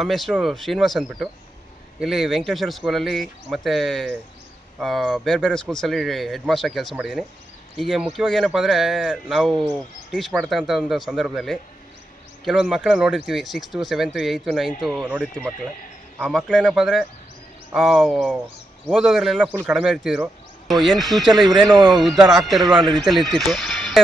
ನಮ್ಮ ಹೆಸರು ಶ್ರೀನಿವಾಸ್ ಅಂದ್ಬಿಟ್ಟು ಇಲ್ಲಿ ವೆಂಕಟೇಶ್ವರ ಸ್ಕೂಲಲ್ಲಿ ಮತ್ತು ಬೇರೆ ಬೇರೆ ಸ್ಕೂಲ್ಸಲ್ಲಿ ಹೆಡ್ ಮಾಸ್ಟರ್ ಕೆಲಸ ಮಾಡಿದ್ದೀನಿ. ಈಗ ಮುಖ್ಯವಾಗಿ ಏನಪ್ಪ ಅಂದರೆ ನಾವು ಟೀಚ್ ಮಾಡ್ತಕ್ಕಂಥ ಒಂದು ಸಂದರ್ಭದಲ್ಲಿ ಕೆಲವೊಂದು ಮಕ್ಕಳನ್ನ ನೋಡಿರ್ತೀವಿ, 6th 7th 8th 9th ನೋಡಿರ್ತೀವಿ ಮಕ್ಕಳನ್ನ. ಆ ಮಕ್ಕಳೇನಪ್ಪ ಅಂದರೆ ಓದೋದ್ರಲ್ಲೆಲ್ಲ ಫುಲ್ ಕಡಿಮೆ ಇರ್ತಿದ್ರು. ಏನು ಫ್ಯೂಚರಲ್ಲಿ ಇವರೇನು ಉದ್ಧಾರ ಆಗ್ತಿರಲ್ಲ ಅನ್ನೋ ರೀತಿಯಲ್ಲಿ ಇರ್ತಿತ್ತು.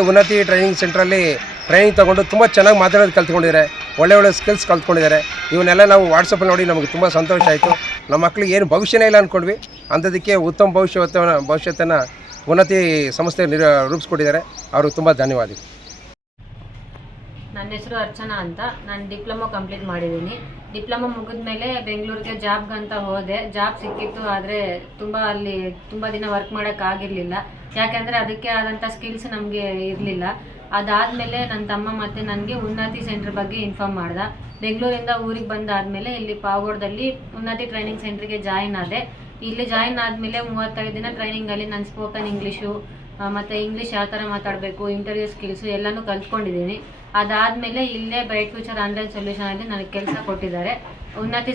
ಉನ್ನತಿ ಟ್ರೈನಿಂಗ್ ಸೆಂಟ್ರಲ್ಲಿ ಟ್ರೈನಿಂಗ್ ತೊಗೊಂಡು ತುಂಬ ಚೆನ್ನಾಗಿ ಮಾತಾಡೋದು ಕಲ್ತ್ಕೊಂಡಿದ್ದಾರೆ, ಒಳ್ಳೆ ಸ್ಕಿಲ್ಸ್ ಕಲ್ತ್ಕೊಂಡಿದ್ದಾರೆ. ಇವನ್ನೆಲ್ಲ ನಾವು ವಾಟ್ಸಪ್ಪಲ್ಲಿ ನೋಡಿ ನಮಗೆ ತುಂಬ ಸಂತೋಷ ಆಯಿತು. ನಮ್ಮ ಮಕ್ಕಳಿಗೆ ಏನು ಭವಿಷ್ಯನೇ ಇಲ್ಲ ಅಂದ್ಕೊಂಡ್ವಿ, ಅಂಥದಕ್ಕೆ ಉತ್ತಮ ಭವಿಷ್ಯತ್ತನ್ನು ಉನ್ನತಿ ಸಂಸ್ಥೆ ರೂಪಿಸ್ಕೊಟ್ಟಿದ್ದಾರೆ. ಅವ್ರಿಗೆ ತುಂಬ ಧನ್ಯವಾದಗಳು. ನನ್ನ ಹೆಸರು ಅರ್ಚನಾ ಅಂತ. ನಾನು ಡಿಪ್ಲೊಮೊ ಕಂಪ್ಲೀಟ್ ಮಾಡಿದ್ದೀನಿ. ಡಿಪ್ಲೊಮೊ ಮುಗಿದ ಮೇಲೆ ಬೆಂಗಳೂರಿಗೆ ಜಾಬ್ಗಂತ ಹೋದೆ. ಜಾಬ್ ಸಿಕ್ಕಿತ್ತು, ಆದರೆ ಅಲ್ಲಿ ತುಂಬ ದಿನ ವರ್ಕ್ ಮಾಡೋಕ್ಕಾಗಿರಲಿಲ್ಲ. ಯಾಕೆಂದರೆ ಅದಕ್ಕೆ ಆದಂಥ ಸ್ಕಿಲ್ಸ್ ನಮಗೆ ಇರಲಿಲ್ಲ. ಅದಾದಮೇಲೆ ನನ್ನ ತಮ್ಮ ಮತ್ತು ನನಗೆ ಉನ್ನತಿ ಸೆಂಟ್ರ್ ಬಗ್ಗೆ ಇನ್ಫಾರ್ಮ್ ಮಾಡ್ದೆ. ಬೆಂಗಳೂರಿಂದ ಊರಿಗೆ ಬಂದಾದಮೇಲೆ ಇಲ್ಲಿ ಪಾವಗಡದಲ್ಲಿ ಉನ್ನತಿ ಟ್ರೈನಿಂಗ್ ಸೆಂಟ್ರಿಗೆ ಜಾಯಿನ್ ಆದೆ. ಇಲ್ಲಿ ಜಾಯಿನ್ ಆದಮೇಲೆ 35 ದಿನ ಟ್ರೈನಿಂಗಲ್ಲಿ ನಾನು ಸ್ಪೋಕನ್ ಇಂಗ್ಲೀಷು ಮತ್ತು ಇಂಗ್ಲೀಷ್ ಯಾವ ಥರ ಮಾತಾಡಬೇಕು, ಇಂಟರ್ವ್ಯೂ ಸ್ಕಿಲ್ಸು ಎಲ್ಲನೂ ಕಲ್ತ್ಕೊಂಡಿದ್ದೀನಿ. ಅದಾದಮೇಲೆ ಇಲ್ಲೇ ಬ್ರೈಟ್ ಫ್ಯೂಚರ್ ಆನ್ಲೈನ್ ಸೊಲ್ಯೂಷನಲ್ಲಿ ನನಗೆ ಕೆಲಸ ಕೊಟ್ಟಿದ್ದಾರೆ. ಉನ್ನತಿ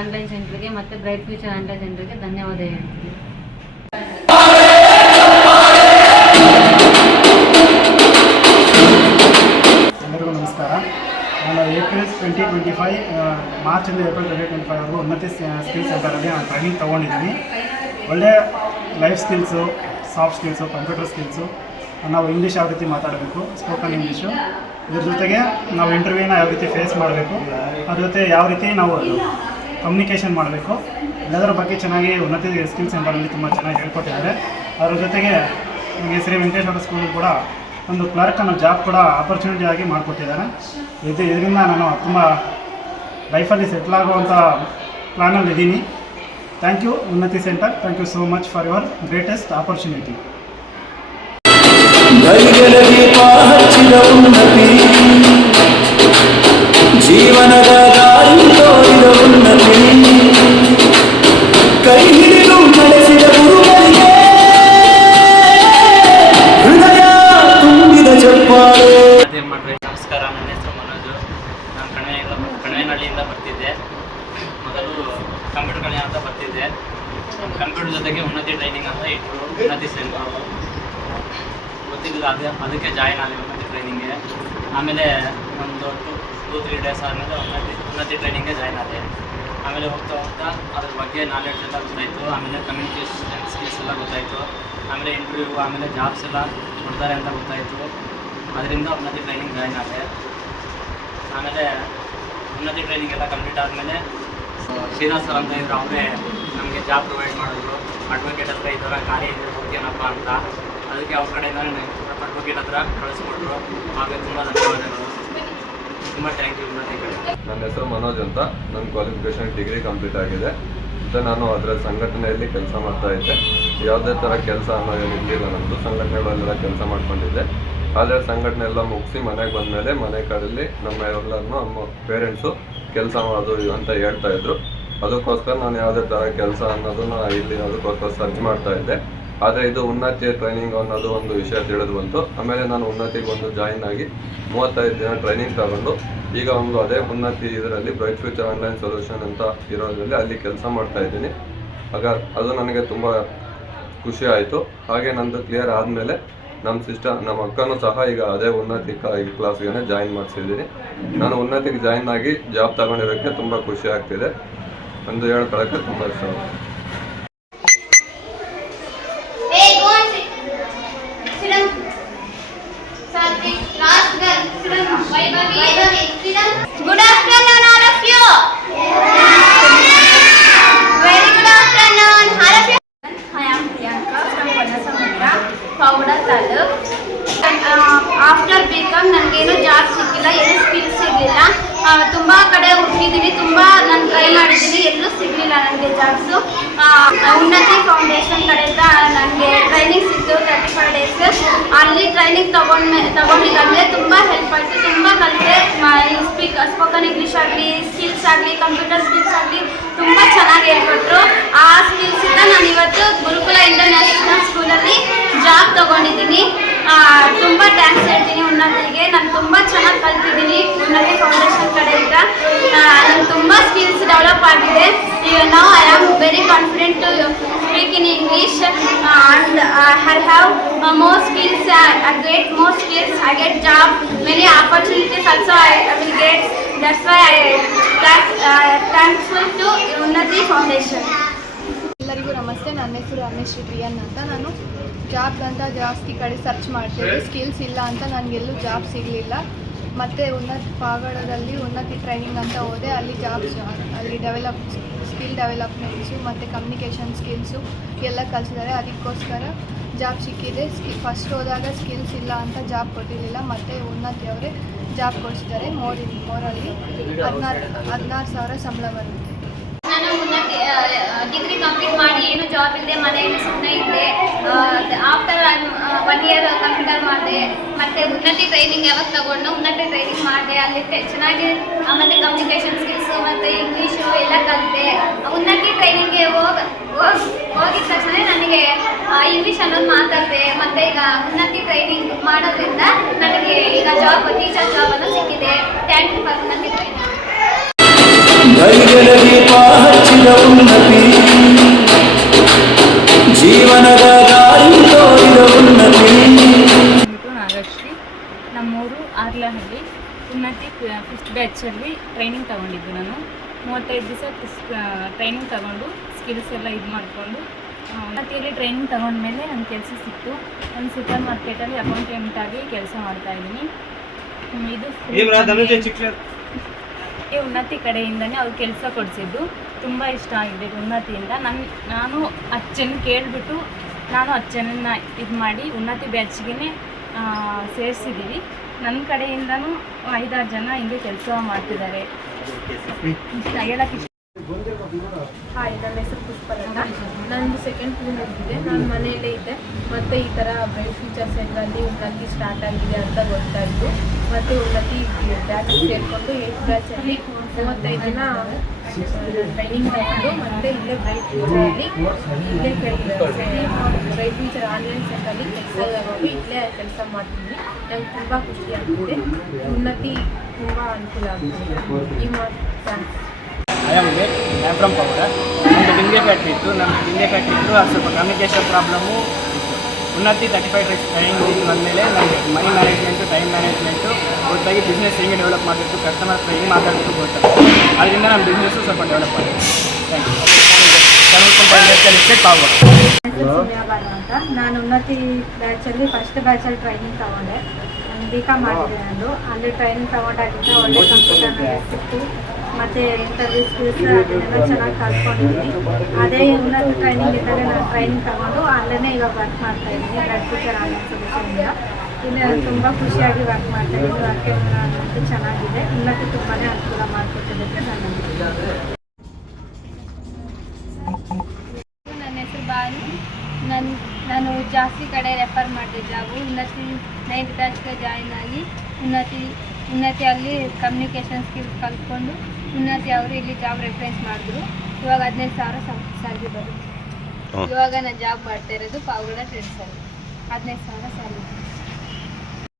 ಆನ್ಲೈನ್ ಸೆಂಟ್ರಿಗೆ ಮತ್ತು ಬ್ರೈಟ್ ಫ್ಯೂಚರ್ ಆನ್ಲೈನ್ ಸೆಂಟ್ರಿಗೆ ಧನ್ಯವಾದ ಹೇಳ್ತೀನಿ. ಎಲ್ಲರಿಗೂ ನಮಸ್ಕಾರ. ನಾನು ಏಪ್ರಿಲ್ 2025 ಮಾರ್ಚಿಂದ ಏಪ್ರಿಲ್ 2025ವರೆಗೂ ಉನ್ನತಿ ಸ್ಕಿಲ್ ಸೆಂಟರಲ್ಲಿ ನಾನು ಟ್ರೈನಿಂಗ್ ತೊಗೊಂಡಿದ್ದೀನಿ. ಒಳ್ಳೆಯ life skills, soft skills, computer skills, ನಾವು ಇಂಗ್ಲೀಷ್ ಯಾವ ರೀತಿ ಮಾತಾಡಬೇಕು, ಸ್ಪೋಕನ್ ಇಂಗ್ಲೀಷು, ಇದ್ರ ಜೊತೆಗೆ ನಾವು ಇಂಟರ್ವ್ಯೂನ ಯಾವ ರೀತಿ ಫೇಸ್ ಮಾಡಬೇಕು, ಅದ್ರ ಜೊತೆ ಯಾವ ರೀತಿ ನಾವು ಕಮ್ಯುನಿಕೇಷನ್ ಮಾಡಬೇಕು, ಎಲ್ಲದರ ಬಗ್ಗೆ ಚೆನ್ನಾಗಿ ಉನ್ನತಿ ಸ್ಕಿಲ್ ಸೆಂಟರಲ್ಲಿ ತುಂಬ ಚೆನ್ನಾಗಿ ಹೇಳ್ಕೊಟ್ಟಿದ್ದಾರೆ. ಅದ್ರ ಜೊತೆಗೆ ನಮಗೆ ಶ್ರೀ ವೆಂಕಟೇಶ್ವರ ಸ್ಕೂಲ್ ಕೂಡ ಒಂದು ಕ್ಲರ್ಕ್ ಅನ್ನೋ ಜಾಬ್ ಕೂಡ ಆಪರ್ಚುನಿಟಿ ಆಗಿ ಮಾಡಿಕೊಟ್ಟಿದ್ದಾರೆ. ಇದರಿಂದ ನಾನು ತುಂಬ ಲೈಫಲ್ಲಿ ಸೆಟ್ಲ್ ಆಗುವಂಥ ಪ್ಲ್ಯಾನಲ್ಲಿ ಇದ್ದೀನಿ. Thank you Unnati center. Thank you so much for your greatest opportunity. ಜೀವನದ ದಾರಿ ತೋರಿದ ಉನ್ನತಿ, ಕೈ ಹಿಡಿದು ನಡೆಸಿದ ಗುರುಗಳಿಗೆ ಹೃದಯ ತುಂಬಿದ ಚಪ್ಪಾಳೆ. ನಮಸ್ಕಾರ, ನನ್ನ ಹೆಸರು ಮನೋಜು. ನಾನು ಕಣವೇನಹಳ್ಳಿಯಿಂದ ಬರ್ತಿದ್ದೆ. ಮೊದಲು ಕಂಪ್ಯೂಟರ್ ಕಲಿಯೋ ಅಂತ ಬರ್ತಿದ್ದೆ. ಕಂಪ್ಯೂಟರ್ ಜೊತೆಗೆ ಉನ್ನತಿ ಟ್ರೈನಿಂಗ್ ಅಂತ ಇಟ್ಟರು, ಉನ್ನತಿ ಸೆಂಟ್ರು ಗೊತ್ತಿಲ್ಲ. ಅದಕ್ಕೆ ಜಾಯಿನ್ ಆಗಿದೆ ಉನ್ನತಿ ಟ್ರೈನಿಂಗ್ಗೆ. ಆಮೇಲೆ ಒಂದು 2-3 ಡೇಸ್ ಆದಮೇಲೆ ಉನ್ನತಿ ಟ್ರೈನಿಂಗ್ಗೆ ಜಾಯಿನ್ ಆದೆ. ಆಮೇಲೆ ಹೋಗ್ತಾ ಅದ್ರ ಬಗ್ಗೆ ನಾಲೆಡ್ಜ್ ಎಲ್ಲ ಗೊತ್ತಾಯಿತು. ಆಮೇಲೆ ಕಮ್ಯುನಿಕೇಷನ್ ಸ್ಕಿಲ್ಸ್ ಎಲ್ಲ ಗೊತ್ತಾಯಿತು. ಆಮೇಲೆ ಇಂಟರ್ವ್ಯೂ, ಆಮೇಲೆ ಜಾಬ್ಸ್ ಎಲ್ಲ ಕೊಡ್ತಾರೆ ಅಂತ ಗೊತ್ತಾಯಿತು. ಅದರಿಂದ ಉನ್ನತಿ ಟ್ರೈನಿಂಗ್ ಜಾಯಿನ್ ಆದೆ. ಆಮೇಲೆ ಉನ್ನತಿ ಟ್ರೈನಿಂಗ್ ಎಲ್ಲ ಕಂಪ್ಲೀಟ್ ಆದಮೇಲೆ ಶ್ರೀನಿವಾಸ್ ಸರ್ ಅಂತ ಇದ್ರು, ಅವರೇ ನಮಗೆ ಜಾಬ್ ಪ್ರೊವೈಡ್ ಮಾಡಿದ್ರು. ಅಡ್ವೊಕೇಟ್ ಹತ್ರ ಈ ಥರ ಕಾರ್ಯ ಇದ್ರೆ ಹೋಗ್ತೀನಪ್ಪ ಅಂತ. ಅದಕ್ಕೆ ಅವ್ರ ಕಡೆಯಿಂದ ಅಡ್ವೊಕೇಟ್ ಹತ್ರ ಕಳಿಸ್ಕೊಟ್ರು. ಹಾಗೆ ತುಂಬ ಧನ್ಯವಾದಗಳು. ತುಂಬ ಥ್ಯಾಂಕ್ ಯು ಉನ್ನತಿ ಕಡೆ. ನನ್ನ ಹೆಸರು ಮನೋಜ್ ಅಂತ. ನನ್ನ ಕ್ವಾಲಿಫಿಕೇಷನ್ ಡಿಗ್ರಿ ಕಂಪ್ಲೀಟ್ ಆಗಿದೆ. ಮತ್ತು ನಾನು ಅದರ ಸಂಘಟನೆಯಲ್ಲಿ ಕೆಲಸ ಮಾಡ್ತಾಯಿದ್ದೆ. ಯಾವುದೇ ಥರ ಕೆಲಸ ಅನ್ನೋದು ಇರಲಿಲ್ಲ, ನಮ್ಮದು ಸಂಘಟನೆಗಳೆಲ್ಲ ಕೆಲಸ ಮಾಡ್ಕೊಂಡಿದ್ದೆ. ಆದರೆ ಸಂಘಟನೆ ಎಲ್ಲ ಮುಗಿಸಿ ಮನೆಗೆ ಬಂದಮೇಲೆ ಮನೆ ಕಡೆಯಲ್ಲಿ ನಮ್ಮ ಪೇರೆಂಟ್ಸು ಕೆಲಸ ಮಾಡೋದು ಅಂತ ಹೇಳ್ತಾಯಿದ್ರು. ಅದಕ್ಕೋಸ್ಕರ ನಾನು ಯಾವುದೇ ಥರ ಕೆಲಸ ಅನ್ನೋದನ್ನು ಇಲ್ಲಿ ಅದಕ್ಕೋಸ್ಕರ ಸರ್ಚ್ ಮಾಡ್ತಾಯಿದ್ದೆ. ಆದರೆ ಇದು ಉನ್ನತಿ ಟ್ರೈನಿಂಗ್ ಅನ್ನೋದು ಒಂದು ವಿಷಯ ತಿಳಿದು ಬಂತು. ಆಮೇಲೆ ನಾನು ಉನ್ನತಿಗೆ ಜಾಯಿನ್ ಆಗಿ 35 ದಿನ ಟ್ರೈನಿಂಗ್ ತಗೊಂಡು ಈಗ ಅದೇ ಉನ್ನತಿ ಇದರಲ್ಲಿ ಬ್ರೈಟ್ ಫ್ಯೂಚರ್ ಆನ್ಲೈನ್ ಸೊಲ್ಯೂಷನ್ ಅಂತ ಇರೋದ್ರಲ್ಲಿ ಅಲ್ಲಿ ಕೆಲಸ ಮಾಡ್ತಾಯಿದ್ದೀನಿ. ಆಗ ಅದು ನನಗೆ ತುಂಬ ಖುಷಿ ಆಯಿತು. ಹಾಗೆ ನಂದು ಕ್ಲಿಯರ್ ಆದಮೇಲೆ ನಮ್ಮ ಅಕ್ಕನೂ ಸಹ ಈಗ ಅದೇ ಉನ್ನತಿ ಕ್ಲಾಸ್ಗೆ ಜಾಯಿನ್ ಮಾಡಿಸಿದ್ದೀನಿ. ನಾನು ಉನ್ನತಿಗೆ ಜಾಯಿನ್ ಆಗಿ ಜಾಬ್ ತಗೊಂಡಿರೋಕ್ಕೆ ತುಂಬ ಖುಷಿ ಆಗ್ತಿದೆ. ಒಂದು ಹೇಳ್ಕೊಳ್ಳೋಕ್ಕೆ ತುಂಬ ಇಷ್ಟ. Good afternoon, all of you. Very good afternoon, all of you. I am Priyanka from Panasamudra, Pavuda Taluk. After BCom ನನಗೇನು ಜಾಬ್ ಸಿಕ್ಕಿಲ್ಲ, ಏನು ಸ್ಕಿಲ್ಸ್ ಸಿಗಲಿಲ್ಲ. ತುಂಬ ಕಡೆ ಹುಡುಕಿದ್ದೀನಿ, ತುಂಬ ನಾನು ಟ್ರೈ ಮಾಡಿದ್ದೀನಿ, ಎಲ್ಲೂ ಸಿಗಲಿಲ್ಲ ನನಗೆ ಜಾಬ್ಸು. ಉನ್ನತಿ ಫೌಂಡೇಶನ್ ಕಡೆಯಿಂದ ನನಗೆ ಟ್ರೈನಿಂಗ್ ಸಿಕ್ತು 35 ಡೇಸ್. ಅಲ್ಲಿ ಟ್ರೈನಿಂಗ್ ತಗೊಂಡಿದ್ದಾಗಲೇ ತುಂಬ ಹೆಲ್ಪ್ ಆಯಿತು. ತುಂಬ ಕಲಿತೆ. ಸ್ಪೋಕನ್ ಇಂಗ್ಲೀಷ್ ಆಗಲಿ, ಸ್ಕಿಲ್ಸ್ ಆಗಲಿ, ಕಂಪ್ಯೂಟರ್ ಸ್ಕಿಲ್ಸ್ ಆಗಲಿ ತುಂಬ ಚೆನ್ನಾಗಿ ಹೇಳ್ಕೊಟ್ರು. ಆ ಸ್ಕಿಲ್ಸಿಂದ ನಾನು ಇವತ್ತು ಗುರುಕುಲ ಇಂಟರ್ನ್ಯಾಷನಲ್ ಸ್ಕೂಲಲ್ಲಿ ಜಾಬ್ ತೊಗೊಂಡಿದ್ದೀನಿ. ತುಂಬ ಥ್ಯಾಂಕ್ಸ್ ಹೇಳ್ತೀನಿ ಉನ್ನತಿಗೆ. ನಾನು ತುಂಬ ಚೆನ್ನಾಗಿ ಕಲ್ತಿದ್ದೀನಿ ಉನ್ನತಿ ಫೌಂಡೇಶನ್ ಕಡೆಯಿಂದ. job, many opportunities also I will get. That's why I thankful to Unnati Foundation. ಎಲ್ಲರಿಗೂ ನಮಸ್ತೆ. ನನ್ನ ಹೆಸರು ರಮೇಶ್ ಪ್ರಿಯನ್ ಅಂತ. ನಾನು ಜಾಬ್ ಅಂತ ಜಾಸ್ತಿ ಕಡೆ ಸರ್ಚ್ ಮಾಡ್ತೀನಿ. ಸ್ಕಿಲ್ಸ್ ಇಲ್ಲ ಅಂತ ನನಗೆಲ್ಲೂ ಜಾಬ್ ಸಿಗಲಿಲ್ಲ. ಮತ್ತು ಪಾವಗಡದಲ್ಲಿ ಉನ್ನತಿ ಟ್ರೈನಿಂಗ್ ಅಂತ ಹೋದೆ. ಅಲ್ಲಿ ಜಾಬ್ಸ್ ಅಲ್ಲಿ ಸ್ಕಿಲ್ ಡೆವಲಪ್ಮೆಂಟ್ಸು ಮತ್ತು ಕಮ್ಯುನಿಕೇಷನ್ ಸ್ಕಿಲ್ಸು ಎಲ್ಲ ಕಲಿಸಿದ್ದಾರೆ. ಅದಕ್ಕೋಸ್ಕರ ಜಾಬ್ ಸಿಕ್ಕಿದೆ. ಫಸ್ಟ್ ಹೋದಾಗ ಸ್ಕಿಲ್ಸ್ ಇಲ್ಲ ಅಂತ ಜಾಬ್ ಕೊಟ್ಟಿರಲಿಲ್ಲ. ಮತ್ತು ಉನ್ನತಿ ಅವರೇ ಜಾಬ್ ಕೊಡಿಸಿದ್ದಾರೆ. ಮೋರಲ್ಲಿ 16,000 ಸಂಬಳ ಬರುತ್ತೆ. ನಾನು ಉನ್ನತಿ ಡಿಗ್ರಿ ಕಂಪ್ಲೀಟ್ ಮಾಡಿ ಏನು ಜಾಬ್ ಇಲ್ಲದೆ ಮನೆಯಲ್ಲಿ ಸುಮ್ಮನೆ ಇದ್ದೆ. ಆಫ್ಟರ್ 1 year ಕಂಪ್ಯೂಟರ್ ಮಾಡಿದೆ. ಮತ್ತು ಉನ್ನತಿ ಟ್ರೈನಿಂಗ್ ಯಾವಾಗ ತಗೊಂಡು ಉನ್ನತಿ ಟ್ರೈನಿಂಗ್ ಮಾಡಿದೆ. ಅಲ್ಲಿ ಚೆನ್ನಾಗಿ ಮತ್ತು ಕಮ್ಯುನಿಕೇಷನ್ ಸ್ಕಿಲ್ಸು ಮತ್ತು ಇಂಗ್ಲೀಷು ಎಲ್ಲ ಕಲಿತೆ. ಉನ್ನತಿ ಟ್ರೈನಿಂಗ್ಗೆ ಹೋಗಿದ ತಕ್ಷಣ ನನಗೆ ಇಂಗ್ಲೀಷ್ ಅನ್ನೋದು ಮಾತಾಡಿದೆ. ಮತ್ತು ಈಗ ಉನ್ನತಿ ಟ್ರೈನಿಂಗ್ ಮಾಡೋದ್ರಿಂದ ನನಗೆ ಈಗ ಜಾಬ್ ಟೀಚರ್ ಜಾಬ್ ಅನ್ನೋದು ಸಿಕ್ಕಿದೆ. ಥ್ಯಾಂಕ್ ಯು ಫಾರ್ ಉನ್ನತಿ ಟ್ರೈನಿಂಗ್. ಧೈರ್ಯದ ದೀಪ ಹಚ್ಚಿದ ಉನ್ನತಿ, ಜೀವನದ ದಾರಿ ತೋರಿದ ಉನ್ನತಿ. ನಾಗಶ್ರೀ, ನಮ್ಮೂರು ಆರ್ಲಹಳ್ಳಿ. ಉನ್ನತಿ 5th ಬ್ಯಾಚಲ್ಲಿ ಟ್ರೈನಿಂಗ್ ತಗೊಂಡಿದ್ದು ನಾನು. 35 ದಿವಸ ಟ್ರೈನಿಂಗ್ ತಗೊಂಡು ಸ್ಕಿಲ್ಸ್ ಎಲ್ಲ ಇದು ಮಾಡಿಕೊಂಡು ಉನ್ನತಿಯಲ್ಲಿ ಟ್ರೈನಿಂಗ್ ತಗೊಂಡ್ಮೇಲೆ ನನ್ನ ಕೆಲಸ ಸಿಕ್ತು. ಒಂದು ಸೂಪರ್ ಮಾರ್ಕೆಟಲ್ಲಿ ಅಕೌಂಟೆಂಟ್ ಆಗಿ ಕೆಲಸ ಮಾಡ್ತಾಯಿದ್ದೀನಿ. ಇದು ಈ ಉನ್ನತಿ ಕಡೆಯಿಂದನೇ ಅವ್ರು ಕೆಲಸ ಕೊಡಿಸಿದ್ದು. ತುಂಬ ಇಷ್ಟ ಆಗಿದೆ ಉನ್ನತಿಯಿಂದ. ನಾನು 10 ಜನ ಕೇಳಿಬಿಟ್ಟು ನಾನು 10 ಜನನ ಇದು ಮಾಡಿ ಉನ್ನತಿ ಬ್ಯಾಚ್ಗೆ ಸೇರಿಸಿದ್ದೀವಿ. ನನ್ನ ಕಡೆಯಿಂದನೂ 5-6 ಜನ ಹಿಂಗೆ ಕೆಲಸ ಮಾಡ್ತಿದ್ದಾರೆ. ಹೇಳಕ್ಕೆ ಇಷ್ಟ. ಹಾಯ್, ನನ್ನ ಹೆಸರು ಪುಷ್ಪಲತ. ನಂದು 2nd PU ಮುಗಿದಿದೆ. ನಾನು ಮನೆಯಲ್ಲೇ ಇದ್ದೆ. ಮತ್ತು ಈ ಥರ ಬ್ರೈಟ್ ಫ್ಯೂಚರ್ ಸೆಂಟ್ರಲ್ಲಿ ಉನ್ನತಿ ಸ್ಟಾರ್ಟ್ ಆಗಿದೆ ಅಂತ ಗೊತ್ತಾಯಿತು. ಮತ್ತು ಉನ್ನತಿ ಬ್ಯಾಚ್ ಸೇರಿಕೊಂಡು 8th ಬ್ಯಾಚಲ್ಲಿ 35 ದಿನ ಟ್ರೈನಿಂಗ್ ತಗೊಂಡು ಮತ್ತು ಇಲ್ಲೇ ಬ್ರೈಟ್ ಫ್ಯೂಚರಲ್ಲಿ ಬ್ರೈಟ್ ಫ್ಯೂಚರ್ ಆನ್ಲೈನ್ ಸೆಂಟ್ರಲ್ಲಿ ಕೆಲಸ ಹೋಗಿ ಇಲ್ಲೇ ಕೆಲಸ ಮಾಡ್ತೀನಿ. ನಂಗೆ ತುಂಬ ಖುಷಿಯಾಗಿದೆ. ಉನ್ನತಿ ತುಂಬ ಅನುಕೂಲ ಆಗ್ತಿದೆ. ಈ ಮಾತು thanks. I am from Pavada. ನಮ್ಮದು ಡಿಂಗೆ ಫ್ಯಾಕ್ಟ್ರಿ ಇತ್ತು. ನಮ್ಮ ಡಿಂಗೆ ಫ್ಯಾಕ್ಟ್ರಿ ಇತ್ತು. ಅದು ಸ್ವಲ್ಪ ಕಮ್ಯುನಿಕೇಷನ್ ಪ್ರಾಬ್ಲಮ್ಮು ಇತ್ತು. ಉನ್ನತಿ 35 ಟ್ರೈನಿಂಗ್ ಬಂದಮೇಲೆ ನನಗೆ ಮನಿ ಮ್ಯಾನೇಜ್ಮೆಂಟು, ಟೈಮ್ ಮ್ಯಾನೇಜ್ಮೆಂಟು ಗೊತ್ತಾಗಿ ಬಿಸ್ನೆಸ್ ಹೆಂಗೆ ಡೆವಲಪ್ ಮಾಡಬೇಕು, ಕಸ್ಟಮರ್ ಹತ್ರ ಹೆಂಗೆ ಮಾತಾಡಬೇಕು ಗೊತ್ತಾಗುತ್ತೆ. ಅದರಿಂದ ನಮ್ಮ ಬಿಸ್ನೆಸ್ಸು ಸ್ವಲ್ಪ ಡೆವಲಪ್ ಆಗಿದೆ. Thank you. ಪಾವಗಡ. ಸೌಮ್ಯಬಾನು ಅಂತ. ನಾನು ಉನ್ನತಿ ಬ್ಯಾಚಲ್ಲಿ 1st ಬ್ಯಾಚಲ್ಲಿ ಟ್ರೈನಿಂಗ್ ತಗೊಂಡೆ. BCom ಮಾಡಿದೆ ನಾನು. ಅಲ್ಲಿ ಟ್ರೈನಿಂಗ್ ತಗೊಂಡಾಗಿಂದ ಒಳ್ಳೆ ಕಂಪ್ಯೂಟರ್ ಸಿಕ್ತು. ಮತ್ತು ಇಂಟರ್ವ್ಯೂ ಸ್ಕಿಲ್ಸ್ ಅದನ್ನೆಲ್ಲ ಚೆನ್ನಾಗಿ ಕಲ್ತ್ಕೊಂಡಿದ್ದೀನಿ. ಅದೇ ಉನ್ನತ ಟ್ರೈನಿಂಗ್ ಇದ್ದಾಗ ನಾನು ಟ್ರೈನಿಂಗ್ ತಗೊಂಡು ಅಲ್ಲೇ ಇವಾಗ ವರ್ಕ್ ಮಾಡ್ತಾಯಿದ್ದೀನಿ. ಬ್ರೈಟ್ ಫ್ಯೂಚರ್ ಆನ್ಲೈನ್ ಸೊಲ್ಯೂಷನಿಂದ ಇಲ್ಲಿ ತುಂಬ ಖುಷಿಯಾಗಿ ವರ್ಕ್ ಮಾಡ್ತಾಯಿದ್ದೀನಿ. ವರ್ಕ್ ಅನ್ನೋದು ಚೆನ್ನಾಗಿದೆ. ಉನ್ನತಿ ತುಂಬಾ ಅನುಕೂಲ ಮಾಡಿಕೊಟ್ಟಿದ್ದಕ್ಕೆ ಧನ್ಯವಾದ. ನನ್ನ ಹೆಸರು ಬಾನು. ನಾನು ಜಾಸ್ತಿ ಕಡೆ ರೆಫರ್ ಮಾಡಿದೆ ಜಾಬು. ಉನ್ನತಿ 9th ಬ್ಯಾಚ್ಗೆ ಜಾಯಿನ್ ಆಗಿ ಉನ್ನತಿಯಲ್ಲಿ ಕಮ್ಯುನಿಕೇಷನ್ ಸ್ಕಿಲ್ಸ್ ಕಲ್ತ್ಕೊಂಡು ಉನ್ನತಿ ಅವರು ಇಲ್ಲಿ ಜಾಬ್ ರೆಫರೆನ್ಸ್ ಮಾಡಿದ್ರು. ಇವಾಗ 15,000 ಸ್ಯಾಲ್ರಿ ಬರುತ್ತೆ. ಇವಾಗ ನಾನು ಜಾಬ್ ಮಾಡ್ತಾ ಇರೋದು ಪಾವಗಡ ಟ್ರೇಡ್ಸಲ್ಲಿ. 15,000 ಸ್ಯಾಲ್ರಿ.